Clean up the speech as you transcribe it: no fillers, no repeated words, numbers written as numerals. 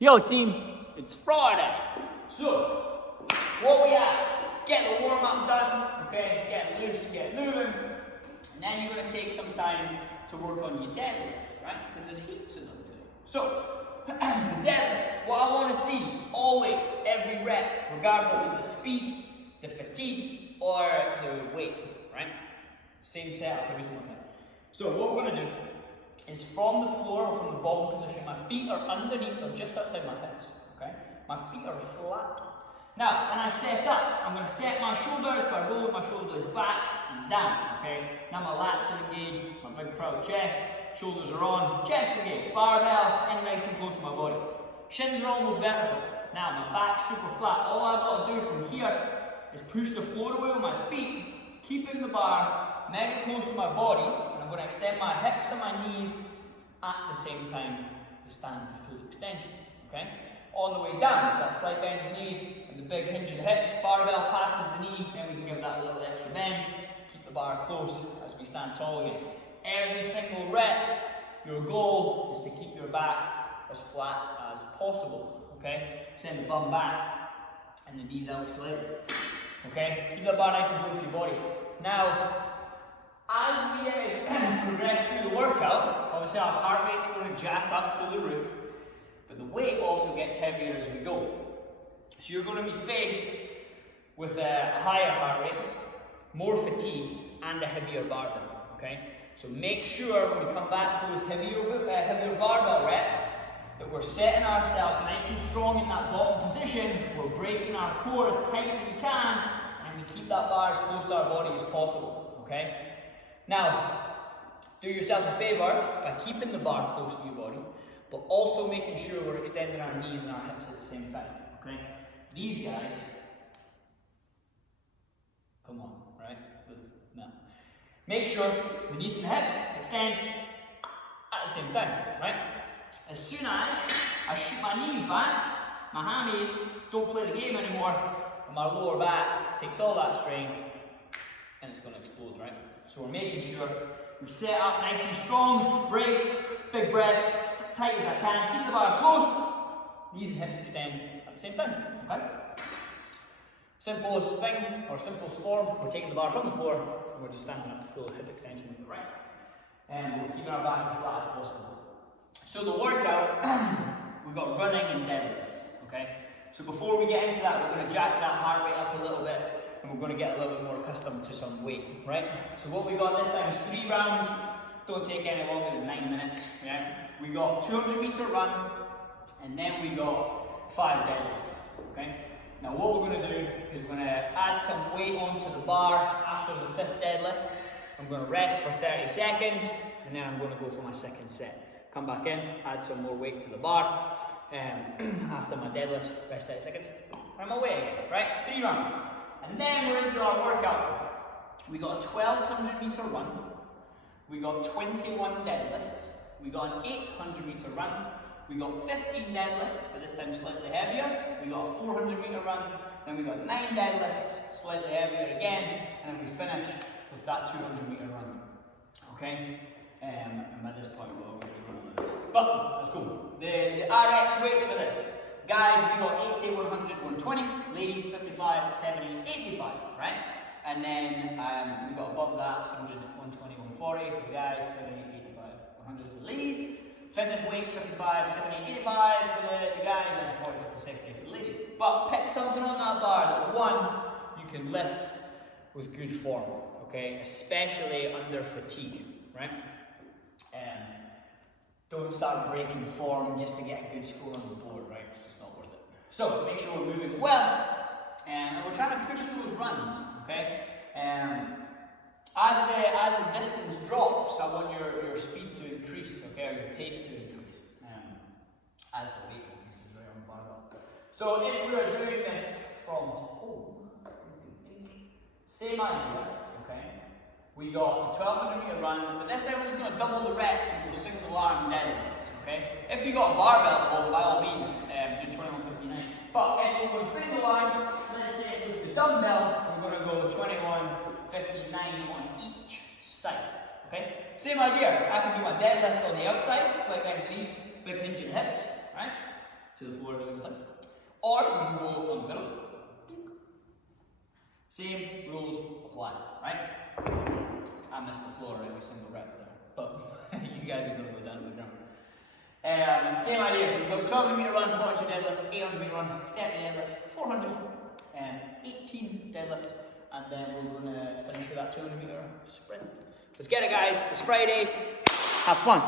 Yo team, it's Friday. So, what we have, get the warm up done, okay, get loose, get moving, and then you're going to take some time to work on your deadlift, right, because there's heaps of them today. So, the deadlift, what I want to see, always, every rep, regardless of the speed, the fatigue, or the weight, right, same setup every single time. So what we're going to do is from the floor or from the bottom position, my feet are underneath or just outside my hips, okay? My feet are flat. Now, when I set up, I'm going to set my shoulders by rolling my shoulders back and down, okay? Now my lats are engaged, my big proud chest, shoulders are on, chest engaged, barbell in nice and close to my body. Shins are almost vertical. Now my back's super flat. All I've got to do from here is push the floor away with my feet, keeping the bar mega close to my body, and I'm going to extend my hips and my knees at the same time to stand to full extension, okay? On the way down, so that slight bend of the knees and the big hinge of the hips, barbell passes the knee, then we can give that a little extra bend, keep the bar close as we stand tall again. Every single rep, your goal is to keep your back as flat as possible, okay? Send the bum back and the knees out slightly, okay? Keep that bar nice and close to your body. Now, as we progress through the workout, obviously our heart rate's going to jack up through the roof, but the weight also gets heavier as we go. So you're going to be faced with a higher heart rate, more fatigue, and a heavier barbell, okay? So make sure when we come back to those heavier barbell reps, that we're setting ourselves nice and strong in that bottom position, we're bracing our core as tight as we can, and we keep that bar as close to our body as possible, okay? Now, do yourself a favour by keeping the bar close to your body, but also making sure we're extending our knees and our hips at the same time, okay? These guys, come on, right? No. Make sure the knees and the hips extend at the same time, right? As soon as I shoot my knees back, my hammies don't play the game anymore, and my lower back takes all that strain, and it's going to explode, right? So we're making sure we set up nice and strong, brace, big breath, tight as I can, keep the bar close, knees and hips extend at the same time, okay? Simplest thing, or simplest form, we're taking the bar from the floor, and we're just standing up to full hip extension with the right. And we're keeping our back as flat as possible. So the workout, we've got running and deadlifts, okay? So before we get into that, we're going to jack that heart rate up a little bit, and we're going to get a little bit more accustomed to some weight, right? So what we got this time is 3 rounds, don't take any longer than 9 minutes, yeah? We got 200 meter run, and then we got 5 deadlifts, okay? Now what we're going to do is we're going to add some weight onto the bar after the 5th deadlift. I'm going to rest for 30 seconds, and then I'm going to go for my 2nd set. Come back in, add some more weight to the bar, after my deadlifts, rest 30 seconds, I'm away again, right? 3 rounds. And then we're into our workout. We got a 1200 meter run, we got 21 deadlifts, we got an 800 meter run, we got 15 deadlifts, but this time slightly heavier, we got a 400 meter run, then we got 9 deadlifts, slightly heavier again, and then we finish with that 200 meter run, okay? And by this point we're already running this. But let's go. The RX weights for this. Guys, we got 80, 100, 120. Ladies, 55, 70, 85, right? And then we got above that 100, 120, 140 for the guys, 70, 85, 100 for the ladies. Fitness weights 55, 70, 85 for the guys, and 40, 50, 60 for the ladies. But pick something on that bar that one, you can lift with good form, okay? Especially under fatigue, right? Don't start breaking form just to get a good score on the board, right? It's just not worth it. So make sure we're moving well, and we're trying to push those runs, okay? As the distance drops, I want your speed to increase, okay, or your pace to increase, as the weight increases right on the barbell. So if we are doing this from home, same idea, okay? We got a 1200 meter run, but this time we're just going to double the reps and go single arm deadlifts, okay? If you got a barbell at home, by all means, do 2159. But if we're going single arm, let's say it's with the dumbbell, we're going to go 2159 on each side, okay? Same idea, I can do my deadlift on the outside, slight bend of the knees, big hinge in the hips, right? to the floor every single time. Or we can go on the middle. Same rules apply, right? I missed the floor every single rep there, but you guys are going to go down to the ground. Same idea, so we've got 1200 meter run, 42 deadlifts, 800 meter run, 30 deadlifts, 418 deadlifts, and then we're going to finish with that 200 meter sprint. Let's get it, guys. It's Friday. Have fun.